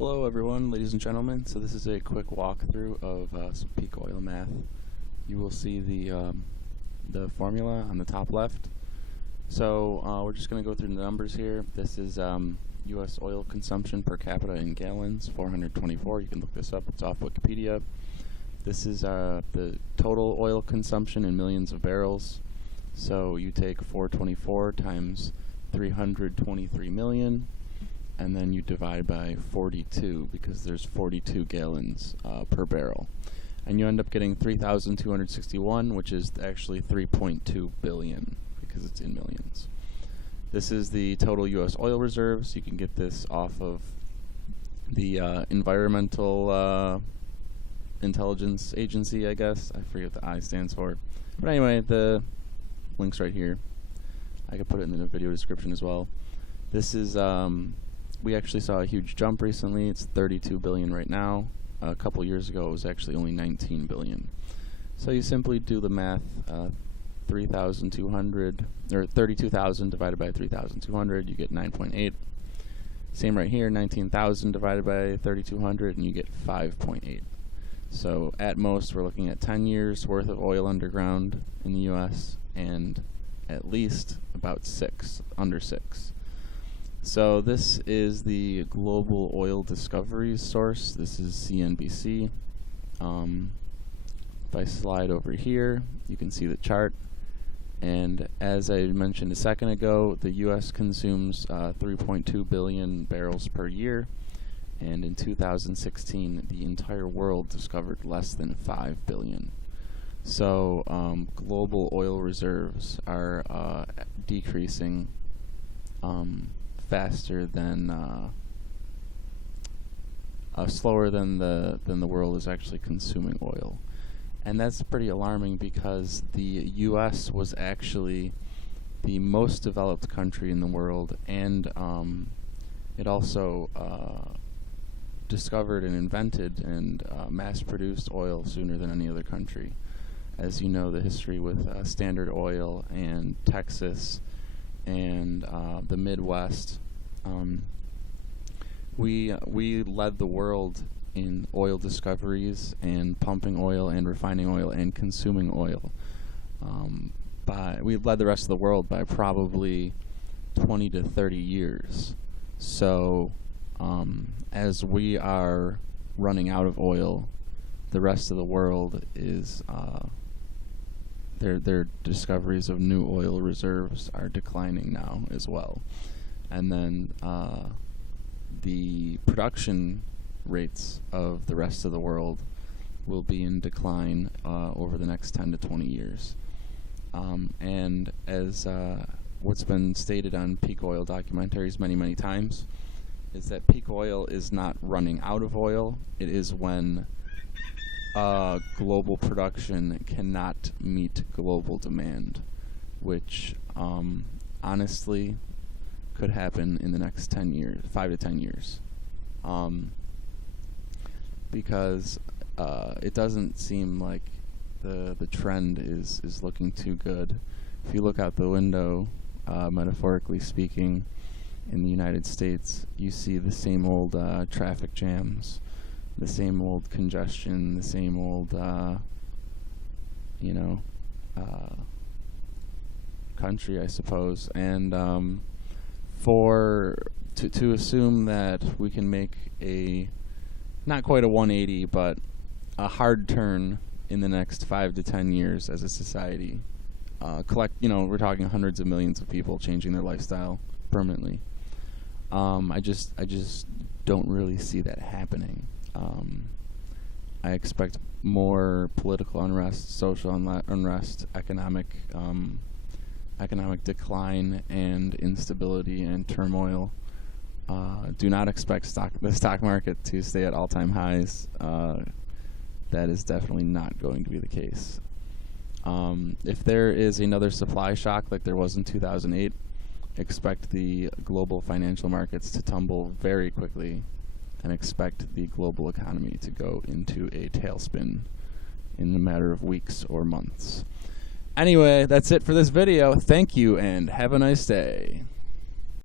Hello everyone, ladies and gentlemen. So this is a quick walkthrough of some peak oil math. You will see the formula on the top left. So we're just going to go through the numbers here. This is U.S. oil consumption per capita in gallons, 424. You can look this up. It's off Wikipedia. This is the total oil consumption in millions of barrels. So you take 424 times 323 million. And then you divide by 42 because there's 42 gallons per barrel. And you end up getting 3,261, which is actually 3.2 billion because it's in millions. This is the total U.S. oil reserves. You can get this off of the Environmental Intelligence Agency, I guess. I forget what the I stands for. But anyway, the link's right here. I could put it in the video description as well. This is... we actually saw a huge jump recently. It's 32 billion right now. A couple years ago it was actually only 19 billion. So you simply do the math, 3,200 or 32,000 divided by 3,200, you get 9.8. Same right here, 19,000 divided by 3,200 and you get 5.8. So at most we're looking at 10 years worth of oil underground in the US and at least about under 6. So this is the global oil discoveries source. This is CNBC. If I slide over here, you can see the chart. And as I mentioned a second ago, the U.S. consumes 3.2 billion barrels per year. And in 2016, the entire world discovered less than 5 billion. So global oil reserves are decreasing faster than slower than the world is actually consuming oil, and that's pretty alarming because the U.S. was actually the most developed country in the world, and it also discovered and invented and mass-produced oil sooner than any other country. As you know, the history with Standard Oil and Texas and the Midwest, we led the world in oil discoveries and pumping oil and refining oil and consuming oil. We led the rest of the world by probably 20 to 30 years. So as we are running out of oil, the rest of the world is their discoveries of new oil reserves are declining now as well. And then the production rates of the rest of the world will be in decline over the next 10 to 20 years. And as what's been stated on peak oil documentaries many times, is that peak oil is not running out of oil. It is when global production cannot meet global demand, which honestly could happen in the next 10 years, 5 to 10 years, because it doesn't seem like the trend is looking too good. If you look out the window, metaphorically speaking, in the United States, you see the same old traffic jams, the same old congestion, the same old, country, I suppose. And to assume that we can make not quite a 180, but a hard turn in the next 5 to 10 years as a society, we're talking hundreds of millions of people changing their lifestyle permanently. I just don't really see that happening. I expect more political unrest, social unrest, economic decline and instability and turmoil. Do not expect the stock market to stay at all-time highs. That is definitely not going to be the case. If there is another supply shock like there was in 2008, expect the global financial markets to tumble very quickly, and expect the global economy to go into a tailspin in a matter of weeks or months. Anyway, that's it for this video. Thank you and have a nice day.